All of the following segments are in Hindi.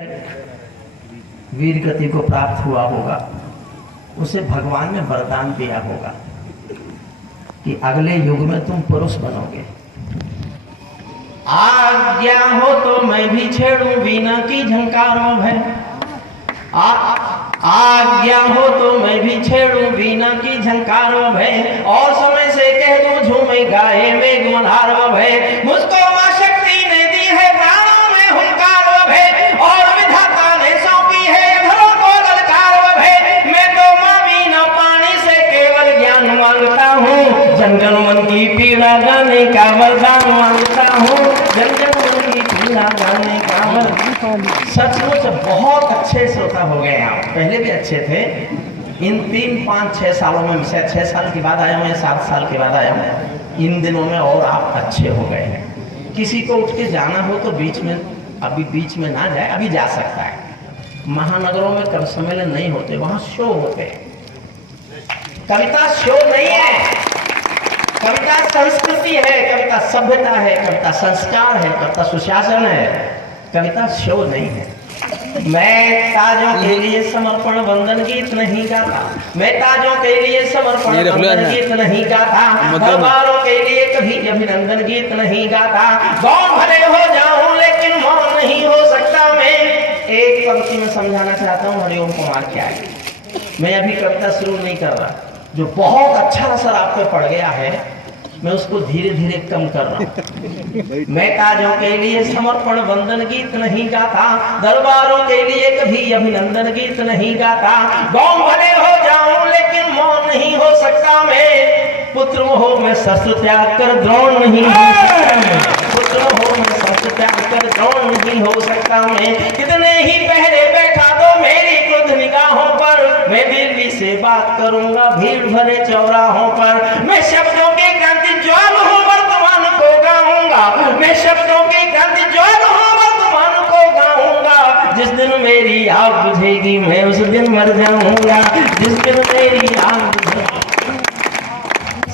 वीर गति को प्राप्त हुआ होगा, उसे भगवान ने वरदान दिया होगा कि अगले युग में तुम पुरुष बनोगे। आज्ञा हो तो मैं भी छेड़ूं वीणा की झंकारों भय, आज्ञा हो तो मैं भी छेड़ूं वीणा की झंकारों भय, और समय से कह दूं झूमे गाए मेघ मल्हारों भय। मुझको मां शक्ति ने दी है प्राणों में हुंकारों भय, और विधाता ने सौंपी है घरों को ललकारों भय। मैं तो मां वीणा पानी से केवल ज्ञान मांगता हूँ, जन जन मन की पीड़ा गाने का वरदान मांगता हूँ, जन जन मन की पीड़ा गाने का वरदान। सचमुच बहुत अच्छे श्रोता हो गए आप, पहले भी अच्छे थे। इन 3, 5, 6 सालों में, शायद 6 साल के बाद आया हूँ या 7 साल के बाद आया हूँ, इन दिनों में और आप अच्छे हो गए हैं। किसी को उठ के जाना हो तो बीच में, अभी बीच में ना जाए, अभी जा सकता है। महानगरों में कवि सम्मेलन नहीं होते, वहां शो होते हैं। कविता शो नहीं है, कविता संस्कृति है, कविता सभ्यता है, कविता संस्कार है, कविता सुशासन है, कविता शो नहीं है। मैं ताजों के लिए समर्पण वंदन गीत नहीं गाता, मैं ताजों के लिए समर्पण वंदन गीत नहीं गाता, दरबारों के लिए कभी अभिनंदन गीत नहीं गाता। गौर भले हो जाऊं लेकिन मौन नहीं हो सकता मैं। एक पंक्ति में समझाना चाहता हूँ हरिओम कुमार क्या है। मैं अभी कविता शुरू नहीं कर रहा, जो बहुत अच्छा असर आप पे पड़ गया है मैं उसको धीरे धीरे कम कर रहा हूँ। मैं ताजों के लिए समर्पण वंदन गीत नहीं गाता, दरबारों के लिए कभी अभिनंदन गीत नहीं गाता। गौर भले हो जाऊं लेकिन मौन नहीं हो सकता मैं। पुत्र हो मैं शस्त्र त्याग कर द्रोण नहीं हो सकता मैं, पुत्र हो मैं शस्त्र त्याग कर द्रोण नहीं हो सकता मैं। कितने ही पहले बैठा दो मेरी क्रोध निगाहों पर, मैं दिल्ली से बात करूंगा भीड़ भरे चौराहों पर। मैं शब्दों की क्रांति ज्वाल हूँ वर्तमान को गाऊंगा, मैं शब्दों की क्रांति ज्वाल हूँ वर्तमान को गाऊंगा। जिस दिन मेरी आग बुझेगी मैं उस दिन मर जाऊंगा, जिस दिन मेरी आग।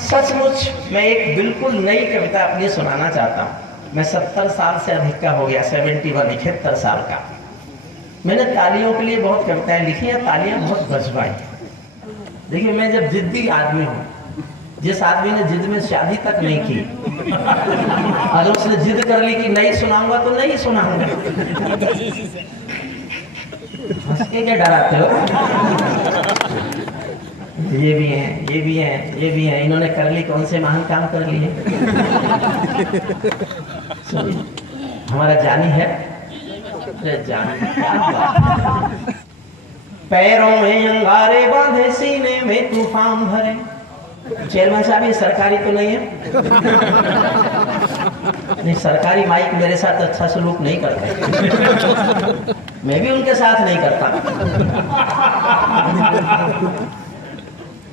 सचमुच मैं एक बिल्कुल नई कविता अपनी सुनाना चाहता हूँ। मैं 70 साल से अधिक का हो गया, 71, 71 साल का। मैंने तालियों के लिए बहुत कविताएं लिखी हैं, तालियां बहुत बजवाई। देखिए मैं जब जिद्दी आदमी हूँ, जिस आदमी ने जिद में शादी तक नहीं की, अगर उसने जिद कर ली कि नहीं सुनाऊंगा तो नहीं सुनाऊंगा। हंस के क्या डराते हो? ये भी हैं, ये भी हैं, ये भी हैं। इन्होंने कर ली, कौन से महान काम कर लिए? हमारा जानी है, जानी पैरों में अंगारे बांधे सीने में तूफान भरे। चेयरमैन साहब ये सरकारी तो नहीं है? नहीं, सरकारी माइक मेरे साथ अच्छा सलूक नहीं करते, मैं भी उनके साथ नहीं करता।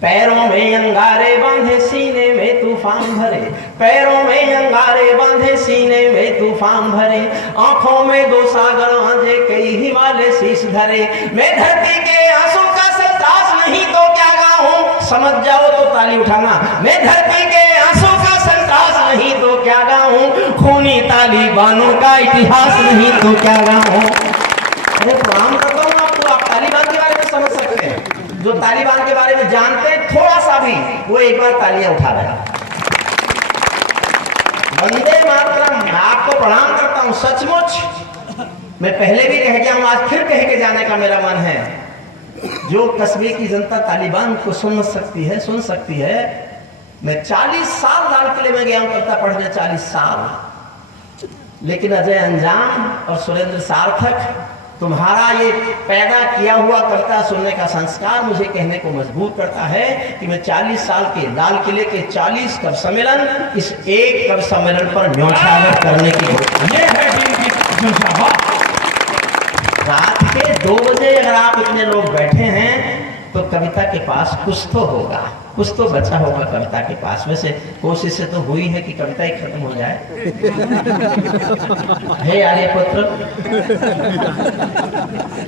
पैरों में अंगारे बांधे सीने में तूफान भरे, पैरों में अंगारे बांधे सीने में तूफान भरे। आंखों में 2 सागर आंधे कई हिमालय शीश धरे। मैं धरती के आंसू का संतास नहीं तो क्या गाऊं, समझ जाओ तो ताली उठाना। मैं धरती के आंसू का संतास नहीं तो क्या गाऊं, खूनी तालिबानों का इतिहास नहीं तो क्या गाऊं। अरे प्रणाम करता हूँ आपको, आप तालिबान के बारे में समझ सकते हैं। जो तालिबान के बारे में जानते हैं थोड़ा सा भी, वो एक बार तालियां उठा देगा। वंदे मातरम। आपको प्रणाम करता हूँ। सचमुच मैं पहले भी कह गया हूँ, आज फिर कह के जाने का मेरा मन है। जो कस्बे की जनता तालिबान को सुन सकती है, सुन सकती है। मैं 40 साल लाल किले में गया हूँ कविता पढ़ने, 40 साल। लेकिन अजय अंजाम और सुरेंद्र सार्थक, तुम्हारा ये पैदा किया हुआ कविता सुनने का संस्कार मुझे कहने को मजबूर करता है कि मैं 40 साल के लाल किले के 40 कवि सम्मेलन, इस एक कवि सम्मेलन पर न्योछावर करने की ये है। रात के 2 बजे अगर आप इतने लोग बैठे हैं तो कविता के पास कुछ तो होगा, कुछ तो बचा होगा कविता के पास। वैसे कोशिश से तो हुई है कि कविता ही खत्म हो जाए। हे आर्यपुत्र,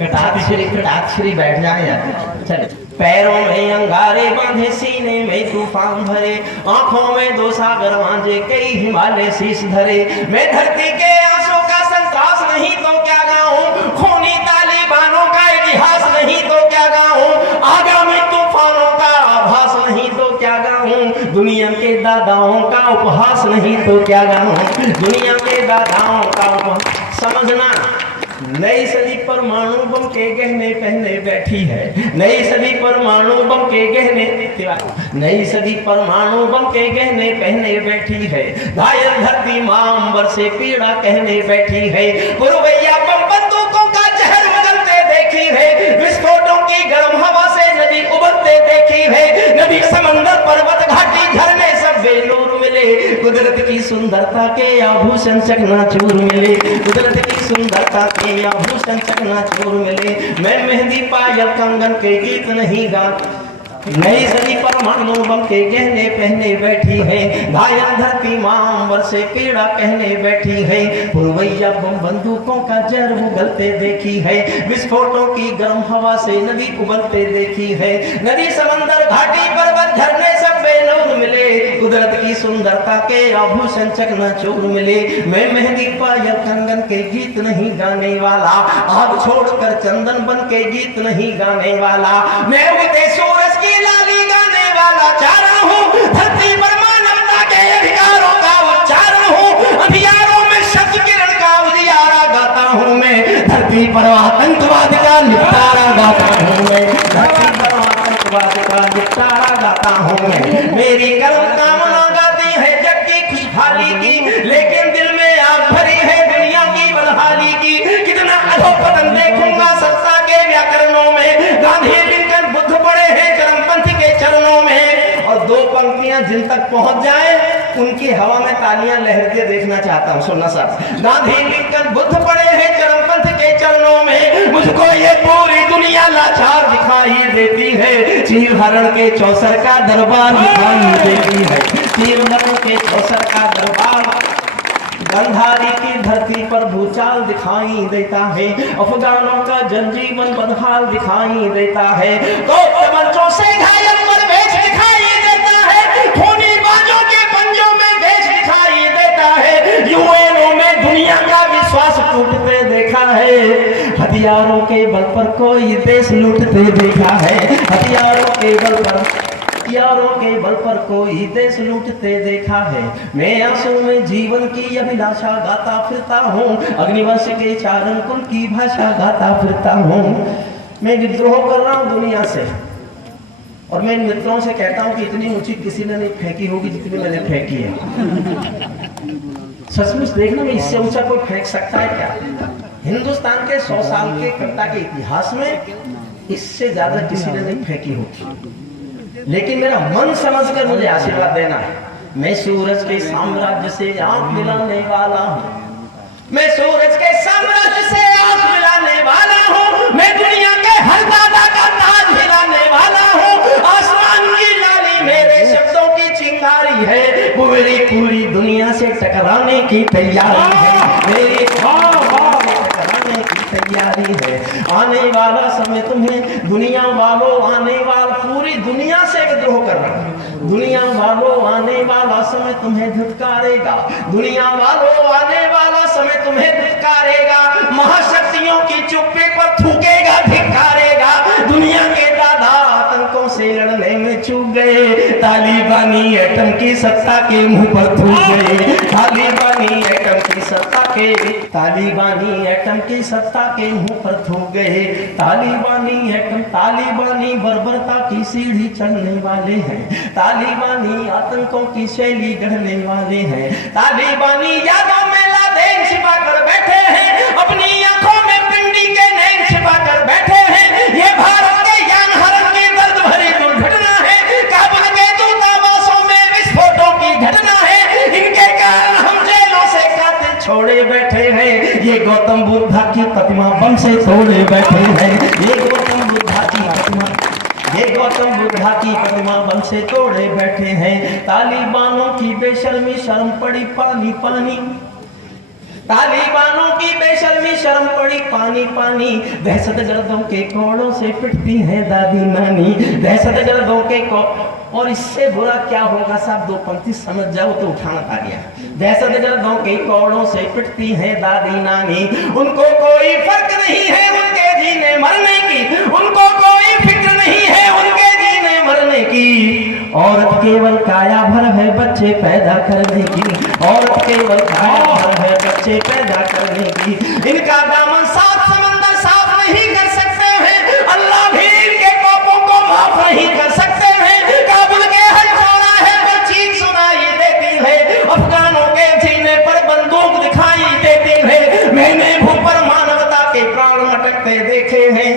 कटाक्षरी बैठ जाए यार। चले। पैरों में अंगारे बांधे सीने में तूफान भरे, आंखों में 2 सागर बांधे कई हिमालय शीश धरे। मैं धरती के आंसू का संतास नहीं तो क्या गाऊं, खूनी दादाओं का उपहास नहीं तो क्या गाऊं, दुनिया के दादाओं का उपहास। समझना, नई सदी परमाणु बम के गहने पहने बैठी है, नई सदी परमाणु बम के गहने, नई सदी परमाणु बम के गहने पहने बैठी है, घायल धरती मां से पीड़ा कहने बैठी है, पुरवैया बम बंदूकों का जहर उगलते देखी है, विस्फोटों की गर्म हवा से नदी उबलते देखी है, नदी समंदर पर्वत घाटी झरने सब बेनूर मिले, कुदरत की सुंदरता के आभूषण चकनाचूर मिले, कुदरत की सुंदरता के आभूषण चकनाचूर मिले। मैं मेहंदी पायल कंगन के गीत नहीं गा, नई सदी परमाणु बम के गहने पहने बैठी है, घायल धरती मां से पीड़ा कहने बैठी है, पुरवैया बम बंदूकों का जहर उगलते देखी है, विस्फोटों की गर्म हवा से नदी उबलते देखी है, नदी समंदर घाटी पर्वत झरने सब बेनूर मिले, कुदरत की सुंदरता के आभूषण चकनाचूर मिले। मैं मेहंदी पायल कंगन के गीत नहीं गाने वाला, आग छोड़कर चंदन बन के गीत नहीं गाने वाला, मैं उगते सूरज की लाली गाने वाला चारा हूँ, धरती पर मानवता के अधिकारों का उच्चारण हूँ, अंधियारों में शब्द किरण का उजियारा गाता हूँ मैं, धरती पर आतंकवाद का निपटारा गाता हूँ मैं, धरती पर आतंकवाद का निपटारा गाता हूँ मैं। मेरी कलम कामना गाती है जग की खुशहाली की, लेकिन दिल में आग भरी है दुनिया की बदहाली की, कितना अधोपतन देखूंगा सत्ता के व्याकरणों में, गांधी लिंकन बुद्ध पड़े हैं चरमपंथी के चरणों में। और दो पंक्तियां जिन तक पहुंच जाए उनकी हवा में तालियां लहरते देखना चाहता हूं, सुनना साहब। गांधी लिंकन बुद्ध पड़े हैं चरमपंथी के चरणों में, मुझको ये पूरी दुनिया लाचार दिखाई देती है, चीर हरण के चौसर का दरबार दिखाई देती है, चीर हरण के चौसर का दरबार, गंधारी की धरती पर भूचाल दिखाई देता है, अफगानों का जनजीवन बदहाल दिखाई देता है, तो तमंचों से घायल परवेश दिखाई देता है, खूनी बाजों के पंजों में देश दिखाई देता है, यूएनओ में दुनिया का विश्वास टूटते देखा है, हथियारों के बल पर कोई देश लूटते देखा है, हथियारों के बल पर, हथियारों के बल पर कोई देश लूटते देखा है। मैं आंसू में जीवन की अभिलाषा गाता फिरता हूँ, अग्निवंश के चारण कुल की भाषा गाता फिरता हूँ। मैं विद्रोह कर रहा हूँ दुनिया से, और मैं इन मित्रों से कहता हूँ कि इतनी ऊंची किसी ने नहीं फेंकी होगी जितनी मैंने फेंकी है। सचमुच देखना, मैं इससे ऊंचा कोई फेंक सकता है क्या? हिंदुस्तान के 100 साल के कविता के इतिहास में इससे ज्यादा किसी ने नहीं फेंकी होगी, लेकिन मेरा मन समझकर मुझे आशीर्वाद देना है। मैं सूरज के साम्राज्य से आंख मिलाने वाला हूँ, मैं सूरज के साम्राज्य से आंख मिलाने वाला हूँ, मैं दुनिया के हर दादा का ताज हिलाने वाला हूँ, आसमान की लाली मेरे शब्दों की चिंगारी है, पूरी पूरी दुनिया से टकराने की तैयारी है, मेरी टकराने की तैयारी है। आने वाला समय तुम्हें दुनिया वालों, आने वाला पूरी दुनिया से विद्रोह कर रहा है, दुनिया वालों आने वाला समय तुम्हें धिक्कारेगा, दुनिया वालों आने वाला समय तुम्हें धिक्कारेगा, महाशक्तियों की चुप्पी पर थूकेगा धिक्कारेगा, दुनिया के दादा आतंकों से लड़ने में चूक गए, तालिबानी एटम की सत्ता के मुंह पर थूक गए, तालिबानी एटम की सत्ता के, तालिबानी एटम की सत्ता के मुंह पर थूक गए, तालिबानी एटम, तालिबानी बर्बरता की सीढ़ी चढ़ने वाले हैं, तालिबानी आतंकों की शैली गढ़ने वाले हैं, तालिबानी यादों में लादेन छिपा कर बैठे हैं, अपनी आंखों में पिंडी के नैन छिपा कर बैठे हैं, ये भारत के यान हरण की दर्द भरी दुर्घटना है, काबुल के दूतावासों में विस्फोटों की घटना है, इनके कारण हम जेलों से कातिल छोड़े बैठे हैं, ये गौतम बुद्धा की प्रतिमा बम से तोड़े बैठे हैं, ये गौतम बुद्धा की प्रतिमा, ये गौतम बुद्धा की प्रतिमा बम से तोड़े बैठे हैं, तालिबानों की बेशर्मी शर्म पड़ी पानी पानी, तालिबानों की बेशर्मी शर्म पड़ी पानी पानी, दहशतगर्दों के कोड़ों से पिटती है दादी नानी, दहशतगर्दों के और इससे बुरा क्या होगा साहब, दो पंक्ति समझ जाओ तो उठाना आ गया। दहशतगर्दों के कोड़ों से पिटती है दादी नानी, उनको कोई फर्क नहीं है उनके जीने मरने की, उनको कोई फिक्र नहीं है उनके जीने मरने की, औरत केवल काया भर है बच्चे पैदा करने की, औरत केवल काया भर है बच्चे पैदा करने की। इनका दामन सात समंदर साफ नहीं कर सकते हैं, अल्लाह भी इनके पापों को माफ नहीं कर सकते हैं। काबुल के हर चौराहे पर चीख सुनाई देती है, अफगानों के सीने पर बंदूक दिखाई देती है। मैंने भूख पर मानवता के प्राण मटकते देखे हैं।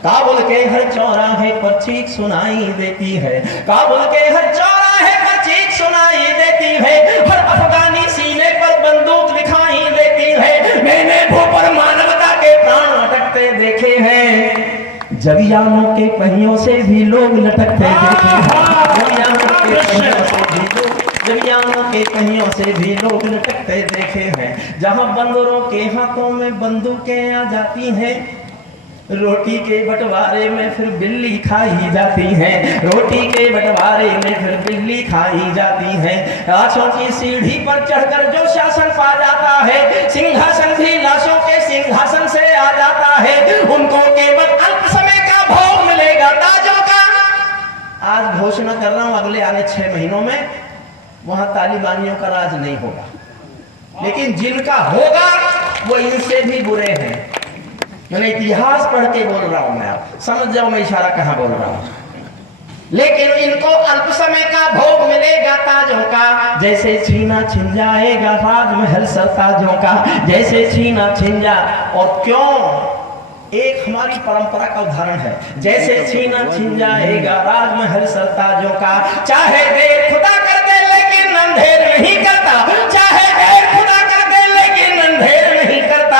काबुल के हर चौराहे पर चीख सुनाई देती है, काबुल के हर चौराहे पर चीख सुनाई देती है। हर अफगानी सीने पर बंदूक दिखाई देती है। मैंने भूख पर मानवता के प्राण अटकते देखे हैं। जबियानों के पहियों से भी लोग लटकते देखे हैं, जबियानों के पहियों से भी लोग, जबियानों के पहियों से भी लोग लटकते देखे हैं। जहां बंदरों के हाथों में बंदूकें आ जाती हैं, रोटी के बंटवारे में फिर बिल्ली खाई जाती है, रोटी के बंटवारे में फिर बिल्ली खाई जाती है। लाशों की सीढ़ी पर चढ़कर जो शासन पा जाता है, सिंहासन भी लाशों के सिंहासन से आ जाता है। उनको केवल अल्प समय का भोग मिलेगा ताजों का। आज घोषणा कर रहा हूं, अगले आने 6 महीनों में वहां तालिबानियों का राज नहीं होगा, लेकिन जिनका होगा वो इनसे भी बुरे हैं। मैंने इतिहास पढ़ के बोल रहा हूं, मैं आप समझ जाओ मैं इशारा कहां बोल रहा हूं। लेकिन इनको अल्प समय का भोग मिलेगा ताजों का, जैसे छीना छिन जाएगा राजमहल सरताजों का, जैसे छीना छिन जा। और क्यों? एक हमारी परंपरा का उदाहरण है, जैसे छीना छिन जाएगा राजमहल सरताजों का। चाहे देर खुदा कर दे लेकिन अंधेर नहीं करता, चाहे देर खुदा कर दे लेकिन अंधेर नहीं करता।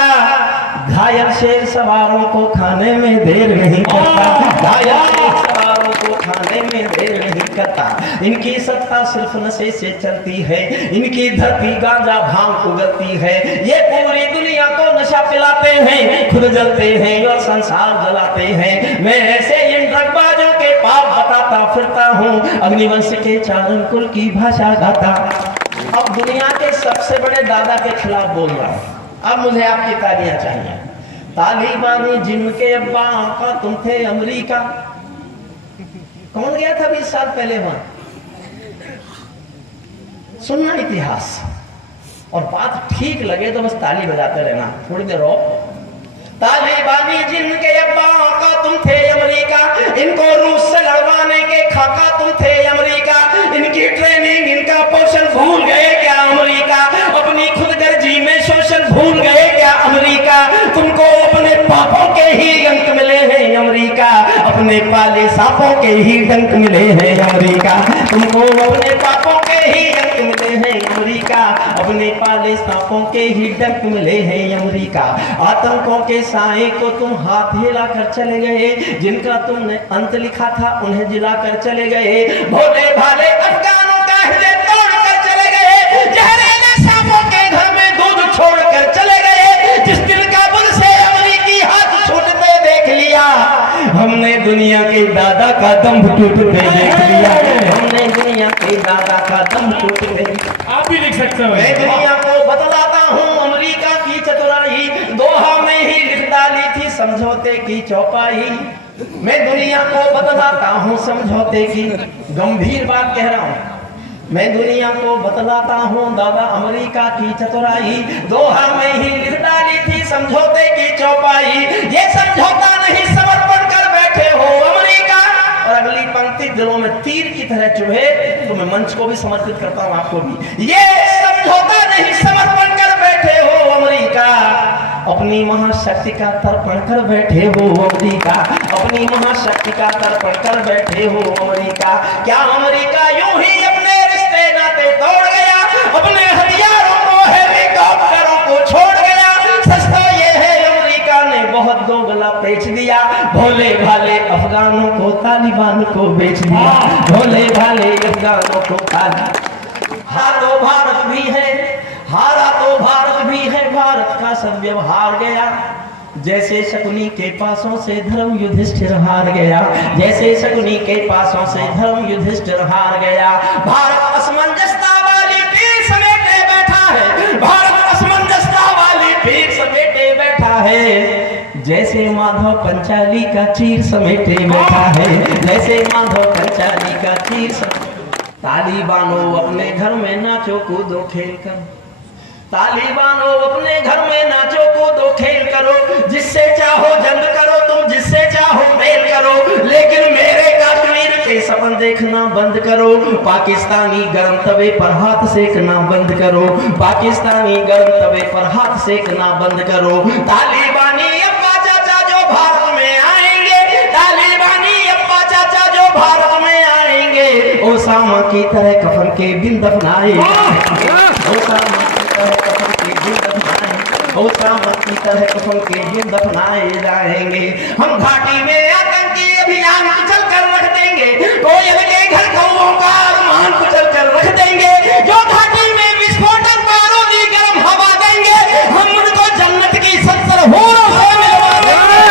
घायल शेर सवारों को खाने में देर नहीं करता, घायल शेर सवारों को खाने में देर नहीं करता। इनकी सत्ता सिर्फ नशे से चलती है, इनकी धरती गांजा भांग उगलती है। ये पूरी दुनिया को नशा पिलाते हैं, खुद जलते हैं और संसार जलाते हैं। मैं ऐसे इन ड्रगबाजों के पाप बताता फिरता हूँ, अग्निवंश के चारण कुल की भाषा गाता। अब दुनिया के सबसे बड़े दादा के खिलाफ बोल रहा हूँ, अब मुझे आपकी तालियां चाहिए। तालिबानी जिनके अब्बा आका तुम थे अमेरिका। कौन गया था 20 साल पहले वहां? सुनना इतिहास, और बात ठीक लगे तो बस ताली बजाते रहना, थोड़ी देर और। तालिबानी जिनके अब्बा आका तुम थे अमेरिका, इनको रूस से लड़वाने के खाका तुम थे अमेरिका। इनकी ट्रेनिंग इनका पोषण भूल गए क्या अमेरिका? अपनी खुदगर्जी में शोषण भूल गए क्या अमेरिका? तुमको अपने पापों के ही अंक मिले हैं अमेरिका, अपने पाले सांपों के ही डंक मिले हैं अमेरिका। तुमको अपने पापों के ही अंक मिले हैं अमेरिका, अपने पाले सांपों के ही डंक मिले हैं अमेरिका। आतंकों के साए को तुम हाथ हिलाकर चले गए, जिनका तुमने अंत लिखा था उन्हें जिलाकर चले गए। भोले भाले अफगानों का हृदय तोड़कर चले गए, जहरीले सांपों के घर में दूध छोड़कर चले गए। जिस दिन काबुल से अमेरिकी हाथ छूटते देख लिया, हमने दुनिया के दादा का दम टूटते देख लिया, हमने दुनिया के दादा का दम टूटते। आप भी लिख सकते हो। मैं दुनिया को बतलाता हूँ अमेरिका की चतुराई, दोहा में ही लिख डाली थी समझौते की चौपाई। मैं दुनिया को बतलाता हूँ समझौते की, गंभीर बात कह रहा हूँ। मैं दुनिया को बतलाता हूँ दादा अमेरिका की चतुराई, दोहा में ही लिख डाली थी समझौते की चौपाई। ये समझौता नहीं समर्पण कर बैठे हो अमेरिका। और अगली पंक्ति दिलों में तीर की तरह चुभे तो मैं मंच को भी समर्पित करता हूँ, आपको भी। ये समझौता नहीं समर्पण कर बैठे हो अमेरिका, अपनी महाशक्ति का तर्पण कर बैठे हो अमेरिका, अपनी महाशक्ति का तर्पण कर बैठे हो अमेरिका। क्या अमेरिका यूं ही अपने रिश्ते नाते तोड़ गया, अपने हथियारों को हेलीकॉप्टरों को छोड़ गया? सच तो ये है अमेरिका ने बहुत दोगला बेच दिया, भोले भाले अफगानों को तालिबान को बेच दिया, भोले भाले अफगानों को तालिबान। हारो भारत भी है, हारा तो भारत भी है, भारत का सद्व्यवहार गया। जैसे शकुनी के पासों से धर्म युधिष्ठिर हार गया, जैसे शकुनी के पासों से धर्म युधिष्ठिर हार गया। भारत असमंजसता वाली पीठ समेटे बैठा है, भारत असमंजसता वाली पीठ समेटे बैठा है। जैसे माधव पंचाली का चीर समेटे बैठा है, जैसे माधव पंचाली का चीर समेटे तालिबानों अपने घर में नाचो कूदो खेल करो, तालिबानों अपने घर में नाचो कूदो खेल करो, जिससे चाहो जंग करो तुम, जिससे चाहो मेल करो, लेकिन मेरे कश्मीर के सपन देखना बंद करो। पाकिस्तानी गर्म तवे पर हाथ सेकना बंद करो, पाकिस्तानी गर्म तवे पर हाथ सेकना बंद करो। तालिबानी अब्बा चाचा जो भारत में आएंगे, तालिबानी अब्बा चाचा जो भारत में आएंगे, ओसामा की तरह कफन के बिन दफनाए, ओसामा की तरह कफन के बिन दफनाए जाएंगे। हम घाटी में आतंकी अभियान कुचल कर रख देंगे, कोयल के घर कौओं का अरमान कुचल कर रख देंगे, जो घाटी में विस्फोटक बारूदी गर्म हवा देंगे, हम उनको जन्नत की 70 हूरों से मिलवा देंगे,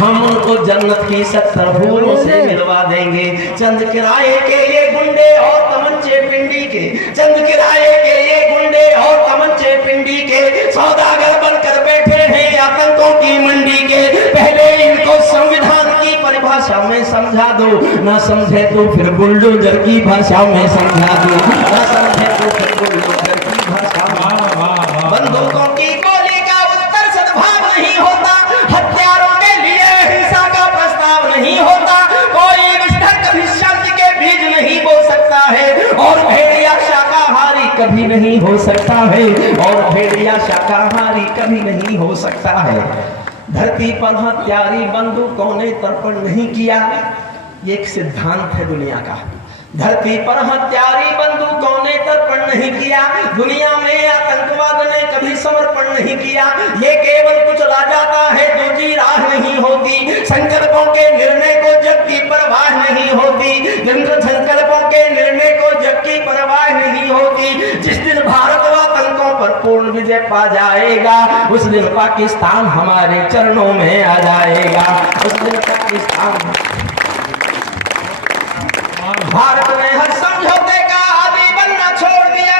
हम उनको जन्नत की 70 हूरों से मिलवा देंगे। चंद किराए के ये गुंडे और तमंचे पिंडी के, चंद किराए के ये गुंडे और तमंचे पिंडी के, सौदागर बनकर बैठे हैं आतंकों की मंडी के। पहले इनको संविधान की परिभाषा में समझा दो, ना समझे तो फिर बुलडोजर की भाषा में समझा दो, ना समझे तो फिर बुलडोजर की भाषा में। बंदूकों की गोली का उत्तर सद्भाव नहीं होता, हथियारों के लिए हिंसा का प्रस्ताव नहीं होता, कोई विस्तर कभी शांति के बीज नहीं बो सकता है, और भेड़िया शाकाहारी कभी नहीं हो सकता है, और भेड़िया शाकाहारी कभी नहीं हो सकता है। धरती पर हत्यारी बंदूकों ने तर्पण नहीं किया, ये एक सिद्धांत है दुनिया का। धरती पर हत्यारी बंदूकों ने तर्पण नहीं किया, दुनिया में आतंकवाद ने कभी समर्पण नहीं किया। ये केवल कुचला जाता है, दूसरी राह नहीं होती। संकल्पों के निर्णय को जग की परवाह नहीं होती, संकल्पों के निर्णय को जग की परवाह नहीं होती। जिस दिन भारत आतंकों पर पूर्ण विजय पा जाएगा, उस दिन पाकिस्तान हमारे चरणों में आ जाएगा, उस दिन पाकिस्तान। भारत ने हर समझौते का आदी बनना छोड़ दिया,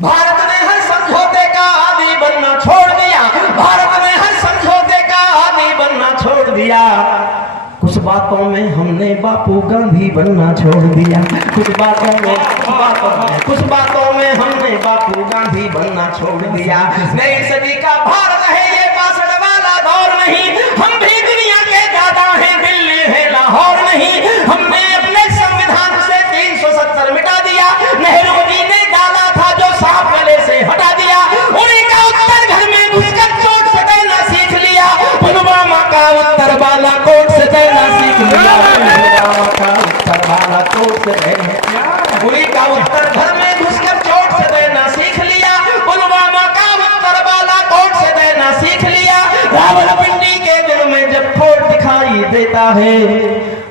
भारत ने हर समझौते का आदी बनना छोड़ दिया, भारत ने हर समझौते का आदी बनना छोड़ दिया। कुछ बातों में हमने बापू गांधी बनना छोड़ दिया, कुछ बातों में हमने बापू गांधी बनना छोड़ दिया। नई सदी का भारत है ये 62 वाला दौर नहीं, हम भी दुनिया के दादा हैं, दिल्ली है लाहौर नहीं। हमने अपने संविधान से 370 मिटा दिया, नेहरू जी ने डाला था जो सांप गले से हटा दिया। उन्हीं का उत्तर घर में घुसकर चोट से तैरना सीख लिया, पुलवामा का उत्तर बालाकोट से तैरना सीख लिया, पुलवामा का उत्तर बालाकोट से तैरना, उन्हीं का उत्तर घर में घुसकर चोट से तैरना सीख लिया, पुलवामा का उत्तर बालाकोट से तैरना सीख लिया। रावलपिंडी के दिल में जब खोट दिखाई देता है,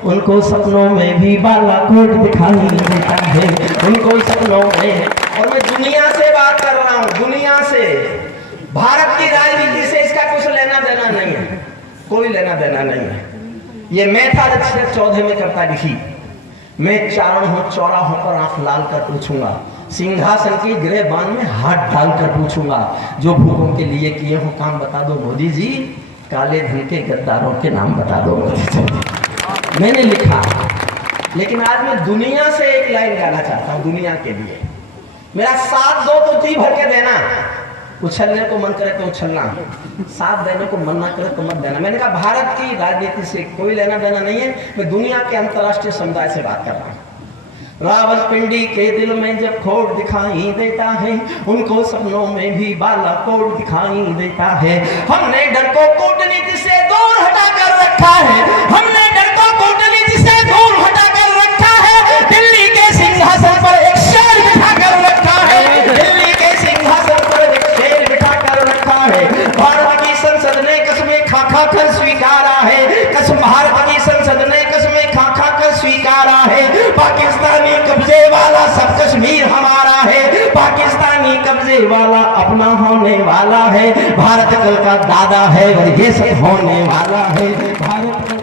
उनको सपनों में भी बालाकोट दिखाई देता है, उनको सपनों में। और मैं दुनिया से बात कर रहा हूँ, दुनिया से। भारत की राजनीति से इसका कुछ लेना देना नहीं है, कोई लेना देना नहीं है। ये मैं था जब चौथे में कविता लिखी, मैं चारण हूँ चौराहों पर आंख लाल कर पूछूंगा, सिंहासन की गिरेबान में हाथ डालकर पूछूंगा, जो भूखों के लिए किए हो काम बता दो मोदी जी, काले धन के गद्दारों के नाम बता दो मोदी जी। मैंने लिखा, लेकिन आज मैं दुनिया से एक लाइन गाना चाहता हूँ, दुनिया के लिए। मेरा साथ दो तो जी भर के देना, उछलने को मन करे तो उछलना, साथ देने को मन ना करे तो मत देना। मैंने कहा भारत की राजनीति से कोई लेना देना नहीं है, मैं दुनिया के अंतर्राष्ट्रीय समुदाय से बात कर रहा हूँ। रावलपिंडी के दिल में जब खोट दिखाई देता है, उनको सपनों में भी बालाकोट दिखाई देता है। हमने डर को कूटनीति से दूर हटा कर रखा है, हमने डर को कूटनीति से दूर हटा कर रखा है। दिल्ली के सिंहासन पर एक शेर बिठा कर रखा है, दिल्ली के सिंहासन पर एक शेर बिठा कर रखा है। भारत की संसद ने कसमें खा खा कर स्वीकारा है, कसम भारत की संसद ने कसमें खा खा कर स्वीकारा है। पाकिस्तानी कब्जे वाला सब कश्मीर हमारा है, पाकिस्तानी कब्जे वाला अपना होने वाला है। भारत कल का दादा है और ये सब होने वाला है। भारत